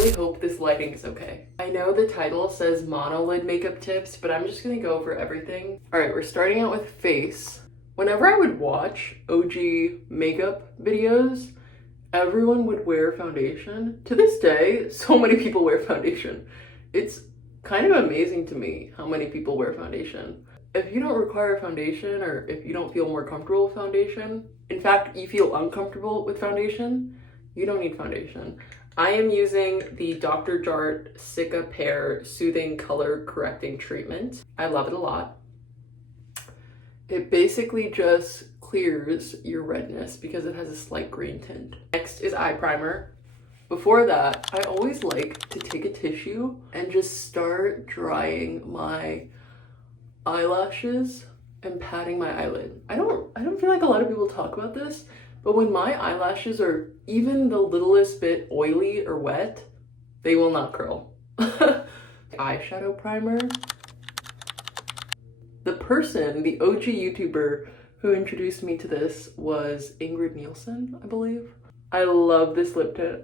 really hope this lighting is okay. I know the title says Monolid makeup tips, but I'm just gonna go over everything. All right, we're starting out with face. Whenever I would watch OG makeup videos, everyone would wear foundation. To this day, so many people wear foundation. It's kind of amazing to me how many people wear foundation. If you don't require foundation, or if you don't feel more comfortable with foundation, in fact, you feel uncomfortable with foundation, you don't need foundation. I am using the Dr. Jart Cica Pear Soothing Color Correcting Treatment. I love it a lot. It basically just clears your redness because it has a slight green tint. Next is eye primer. Before that, I always like to take a tissue and just start drying my eyelashes and patting my eyelid. I don't feel like a lot of people talk about this, but when my eyelashes are even the littlest bit oily or wet, they will not curl. Eyeshadow primer. The OG YouTuber who introduced me to this was Ingrid Nielsen, I believe. I love this lip tint.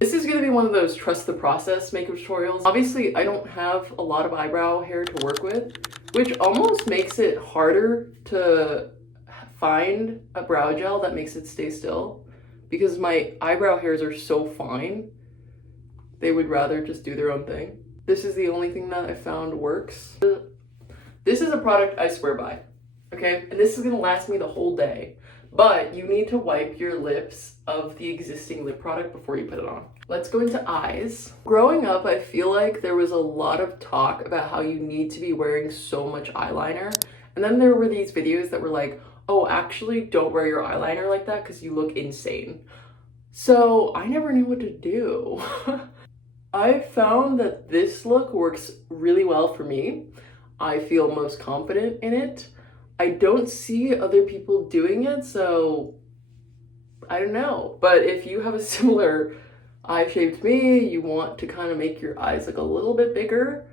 This is gonna be one of those trust the process makeup tutorials. Obviously, I don't have a lot of eyebrow hair to work with, which almost makes it harder to find a brow gel that makes it stay still, because my eyebrow hairs are so fine, they would rather just do their own thing. This is the only thing that I found works. This is a product I swear by, okay? And this is gonna last me the whole day. But you need to wipe your lips of the existing lip product before you put it on. Let's go into eyes. Growing up, I feel like there was a lot of talk about how you need to be wearing so much eyeliner. And then there were these videos that were like, oh, actually don't wear your eyeliner like that because you look insane. So I never knew what to do. I found that this look works really well for me. I feel most confident in it. I don't see other people doing it, so I don't know. But if you have a similar eye shape to me, you want to kind of make your eyes look a little bit bigger,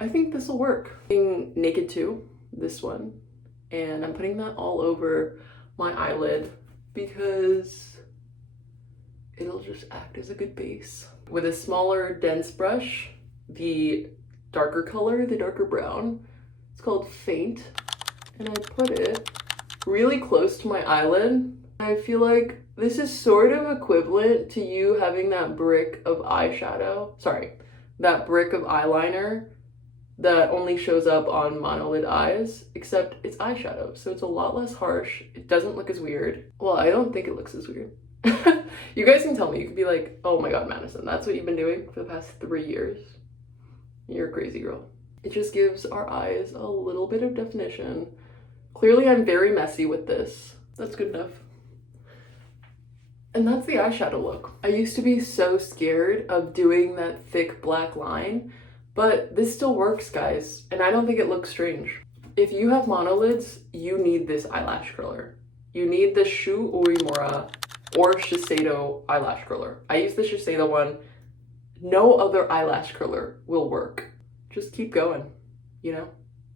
I think this will work. I'm Naked 2, this one, and I'm putting that all over my eyelid because it'll just act as a good base. With a smaller, dense brush, the darker color, the darker brown, it's called Faint. And I put it really close to my eyelid. I feel like this is sort of equivalent to you having that brick of eyeshadow, that brick of eyeliner that only shows up on monolid eyes, except it's eyeshadow, so it's a lot less harsh. It doesn't look as weird. Well, I don't think it looks as weird. You guys can tell me. You could be like, oh my god, Madison, that's what you've been doing for the past 3 years? You're a crazy girl. It just gives our eyes a little bit of definition. Clearly, I'm very messy with this. That's good enough. And that's the eyeshadow look. I used to be so scared of doing that thick black line, but this still works, guys, and I don't think it looks strange. If you have monolids, you need this eyelash curler. You need the Shu Uemura or Shiseido eyelash curler. I use the Shiseido one. No other eyelash curler will work. Just keep going, you know?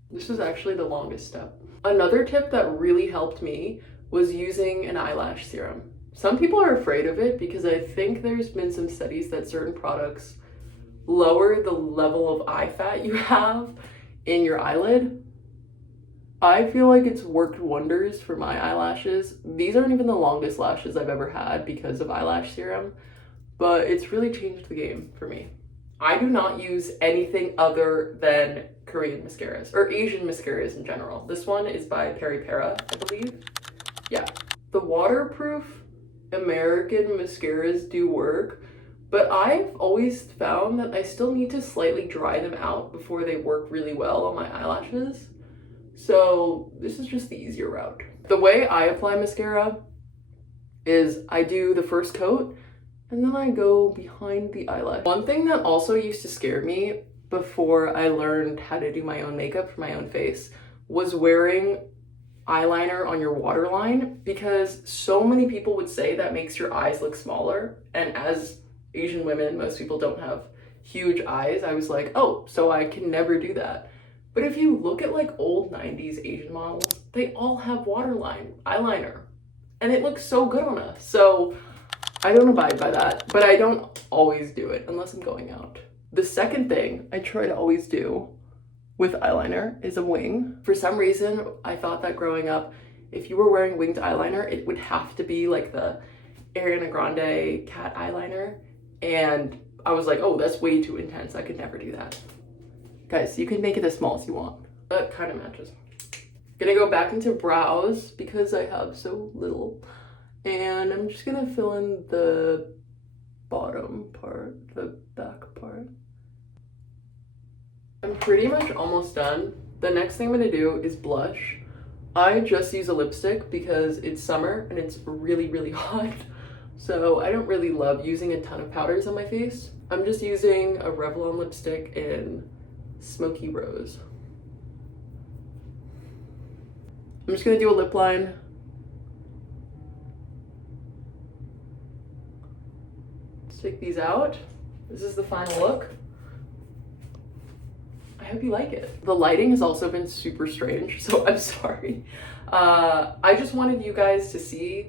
This is actually the longest step. Another tip that really helped me was using an eyelash serum. Some people are afraid of it because I think there's been some studies that certain products lower the level of eye fat you have in your eyelid. I feel like it's worked wonders for my eyelashes. These aren't even the longest lashes I've ever had because of eyelash serum, but it's really changed the game for me. I do not use anything other than Korean mascaras, or Asian mascaras in general. This one is by Peripera, I believe. Yeah. The waterproof American mascaras do work, but I've always found that I still need to slightly dry them out before they work really well on my eyelashes. So this is just the easier route. The way I apply mascara is I do the first coat and then I go behind the eyelash. One thing that also used to scare me before I learned how to do my own makeup for my own face was wearing eyeliner on your waterline, because so many people would say that makes your eyes look smaller, and as Asian women, most people don't have huge eyes. I was like, oh, so I can never do that. But if you look at like old 90s Asian models, they all have waterline eyeliner. And it looks so good on us. So I don't abide by that, but I don't always do it unless I'm going out. The second thing I try to always do with eyeliner is a wing. For some reason, I thought that growing up, if you were wearing winged eyeliner, it would have to be like the Ariana Grande cat eyeliner. And I was like, oh, that's way too intense. I could never do that. Guys, you can make it as small as you want. That kind of matches. Gonna go back into brows because I have so little. And I'm just gonna fill in the bottom part, the back part. I'm pretty much almost done. The next thing I'm gonna do is blush. I just use a lipstick because it's summer and it's really, really hot. So I don't really love using a ton of powders on my face. I'm just using a Revlon lipstick in Smoky Rose. I'm just gonna do a lip line. Let's take these out. This is the final look. I hope you like it. The lighting has also been super strange, so I'm sorry. I just wanted you guys to see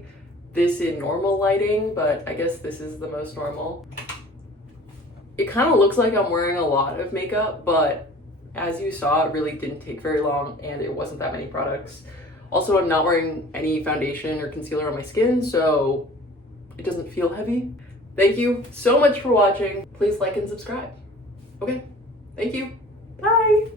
this in normal lighting, but I guess this is the most normal. It kind of looks like I'm wearing a lot of makeup, but as you saw, it really didn't take very long and it wasn't that many products. Also, I'm not wearing any foundation or concealer on my skin, so it doesn't feel heavy. Thank you so much for watching. Please like and subscribe. Okay, thank you. Bye.